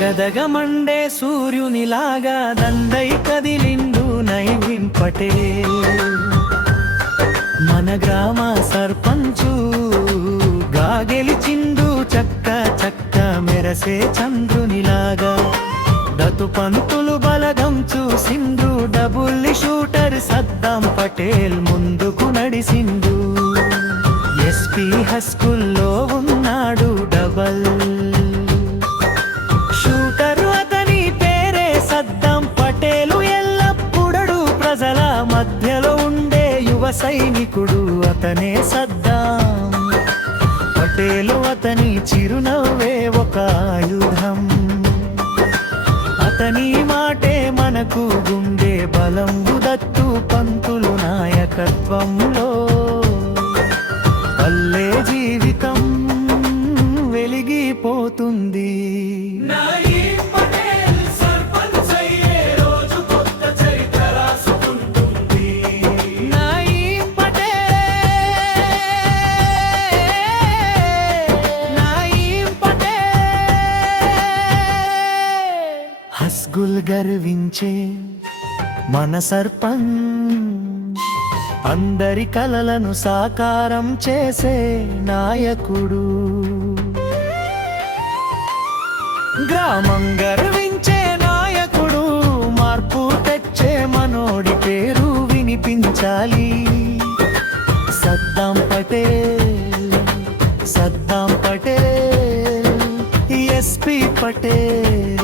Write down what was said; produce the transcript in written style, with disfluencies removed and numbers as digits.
దగదగమండే సూర్యునిలాగా దండై కదిలిండు నవీన్ పటేల్. మన గ్రామ సర్పంచు గా గెలిచిండు చక్క చక్క మెరసే చంద్రునిలాగా. దతు పంతులు బలగం చూసిండు డబుల్ షూటర్ సద్దాం పటేల్ ముందుకు నడిసిండు. ఎస్పీ హస్కూల్లో ఉన్నాడు డబల్ షూటర్ అతని పేరే సద్దాం పటేలు. ఎల్లప్పుడూ ప్రజల మధ్యలో ఉండే యువ సైనికుడు అతనే సద్దాం పటేలు. అతని చిరునవ్వే ఒక ఆయుధం. అతని మాటే మనకు గుండె బలం. దత్తు పంతులు నాయకత్వంలో పల్లె జీవితం వెలిగిపోతుంది. హస్గుల్ గర్వించే మన సర్పంచ్, అందరి కలలను సాకారం చేసే నాయకుడు. గ్రామం గర్వించే నాయకుడు, మార్పు తెచ్చే మనోడి పేరు వినిపించాలి. సద్దాం పటేల్, సద్దాం పటేల్, ఎస్పీ పటేల్.